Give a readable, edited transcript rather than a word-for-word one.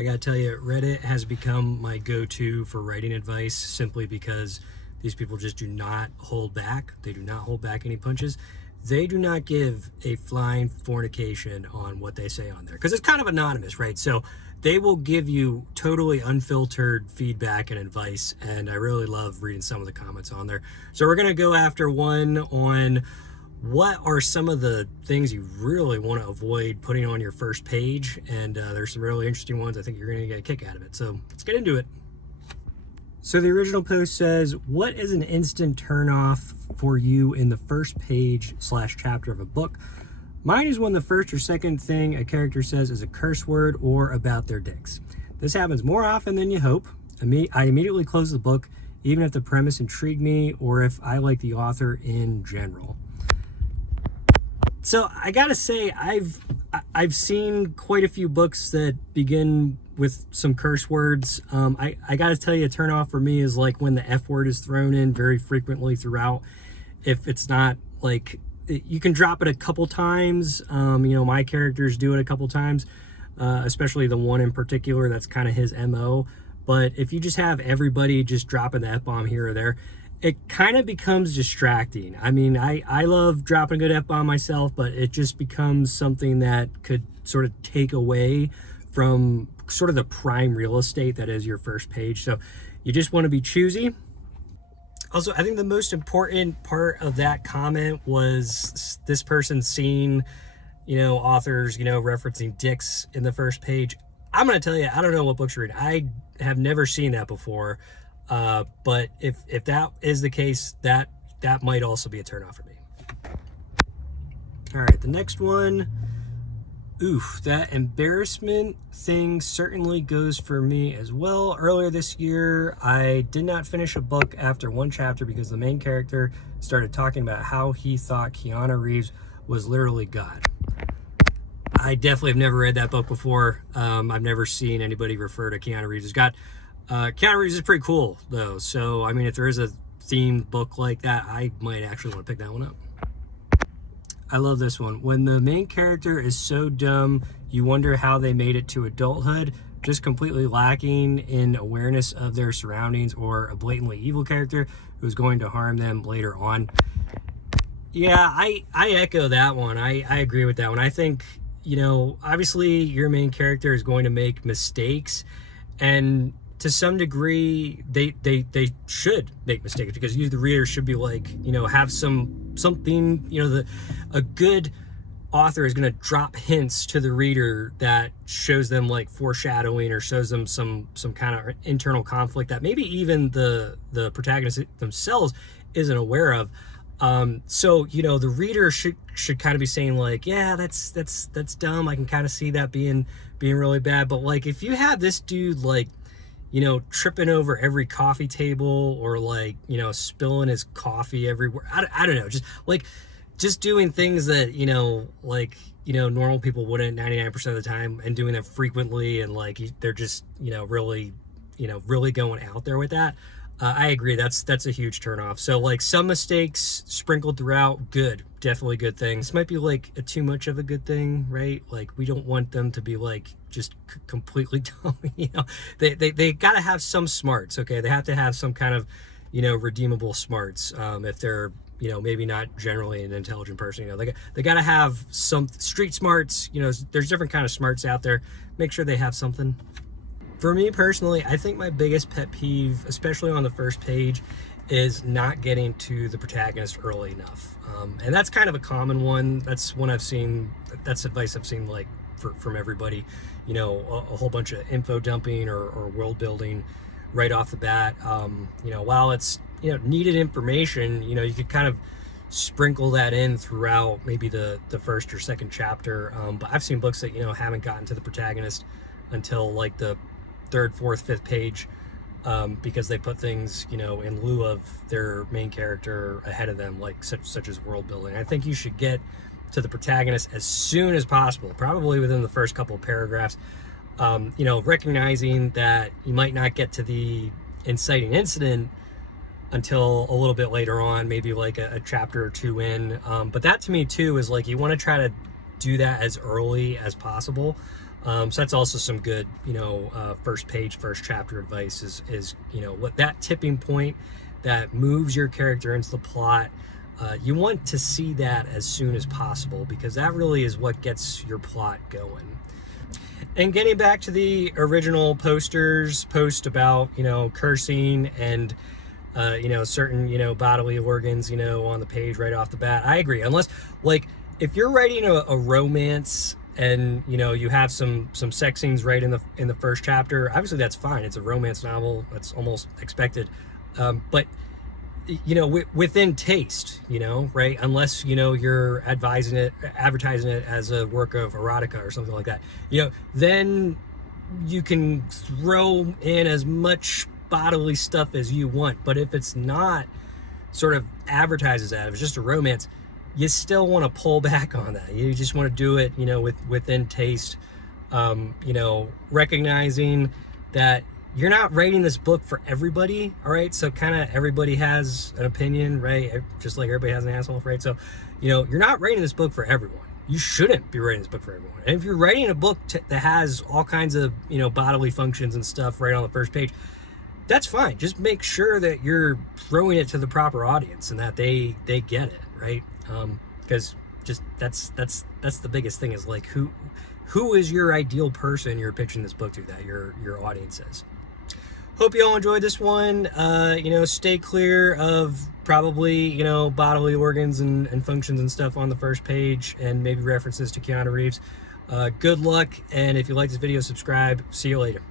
I gotta tell you, Reddit has become my go-to for writing advice simply because these people just do not hold back. They do not hold back any punches. They do not give a flying fornication on what they say on there because it's kind of anonymous, right? So they will give you totally unfiltered feedback and advice, and I really love reading some of the comments on there. So we're gonna go after one on what are some of the things you really want to avoid putting on your first page, and there's some really interesting ones. I think you're going to get a kick out of it, so let's get into it. So the original post says, what is an instant turnoff for you in the first page / chapter of a book? Mine is when the first or second thing a character says is a curse word or about their dicks. This happens more often than you hope. I immediately close the book, even if the premise intrigued me or if I like the author in general. So I gotta say, I've seen quite a few books that begin with some curse words. I gotta tell you, a turnoff for me is like when the F word is thrown in very frequently throughout. If it's not like, you can drop it a couple times. My characters do it a couple times, especially the one in particular. That's kind of his MO. But if you just have everybody just dropping the F-bomb here or there, it kind of becomes distracting. I mean, I love dropping a good F-bomb myself, but it just becomes something that could sort of take away from sort of the prime real estate that is your first page. So you just want to be choosy. Also, I think the most important part of that comment was this person seeing, authors, referencing dicks in the first page. I'm going to tell you, I don't know what books you're reading. I have never seen that before. But if that is the case, that might also be a turnoff for me. All right, the next one. Oof, that embarrassment thing certainly goes for me as well. Earlier this year, I did not finish a book after one chapter because the main character started talking about how he thought Keanu Reeves was literally God. I definitely have never read that book before. I've never seen anybody refer to Keanu Reeves as God. Keanu Reeves is pretty cool, though. So, I mean, if there is a themed book like that, I might actually want to pick that one up. I love this one. When the main character is so dumb, you wonder how they made it to adulthood, just completely lacking in awareness of their surroundings, or a blatantly evil character who's going to harm them later on. Yeah, I echo that one. I agree with that one. I think, obviously your main character is going to make mistakes, and to some degree, they should make mistakes because you, the reader, should be like, have something, a good author is going to drop hints to the reader that shows them like foreshadowing or shows them some kind of internal conflict that maybe even the protagonists themselves isn't aware of. So, the reader should kind of be saying like, yeah, that's dumb. I can kind of see that being really bad. But like, if you have this dude like, tripping over every coffee table or like, spilling his coffee everywhere. I don't know. Just doing things that, normal people wouldn't 99% of the time, and doing them frequently. And like, they're just, really going out there with that. I agree. That's a huge turnoff. So like some mistakes sprinkled throughout, good, definitely good things. This might be like too much of a good thing, right? Like we don't want them to be like just completely dumb. They got to have some smarts. Okay, they have to have some kind of redeemable smarts. If they're maybe not generally an intelligent person, they got to have some street smarts. There's different kind of smarts out there. Make sure they have something. For me personally, I think my biggest pet peeve, especially on the first page, is not getting to the protagonist early enough. And that's kind of a common one. That's one I've seen, that's advice I've seen like from everybody, a whole bunch of info dumping or world building right off the bat. While it's, needed information, you could kind of sprinkle that in throughout maybe the first or second chapter. But I've seen books that, haven't gotten to the protagonist until like the third, fourth, fifth page, because they put things, in lieu of their main character ahead of them, like such as world building. I think you should get to the protagonist as soon as possible, probably within the first couple of paragraphs, recognizing that you might not get to the inciting incident until a little bit later on, maybe like a chapter or two in. But that to me too is like, you want to try to do that as early as possible. So that's also some good, first page, first chapter advice is what that tipping point that moves your character into the plot. You want to see that as soon as possible, because that really is what gets your plot going. And getting back to the original post about, cursing and, certain, bodily organs, on the page right off the bat, I agree. Unless, like, if you're writing a romance and, you have some sex scenes right in the first chapter, obviously that's fine. It's a romance novel. That's almost expected. But within taste, right? Unless, you're advertising it as a work of erotica or something like that, then you can throw in as much bodily stuff as you want. But if it's not sort of advertises that, if it's just a romance, you still want to pull back on that. You just want to do it, within taste, recognizing that you're not writing this book for everybody, all right? So kind of everybody has an opinion, right? Just like everybody has an asshole, right? So, you're not writing this book for everyone. You shouldn't be writing this book for everyone. And if you're writing a book that has all kinds of, bodily functions and stuff right on the first page, that's fine. Just make sure that you're throwing it to the proper audience and that they get it, right? Because just that's the biggest thing is like who is your ideal person you're pitching this book to that your audience is. Hope you all enjoyed this one. Stay clear of probably, bodily organs and functions and stuff on the first page, and maybe references to Keanu Reeves. Good luck, and if you like this video, subscribe. See you later.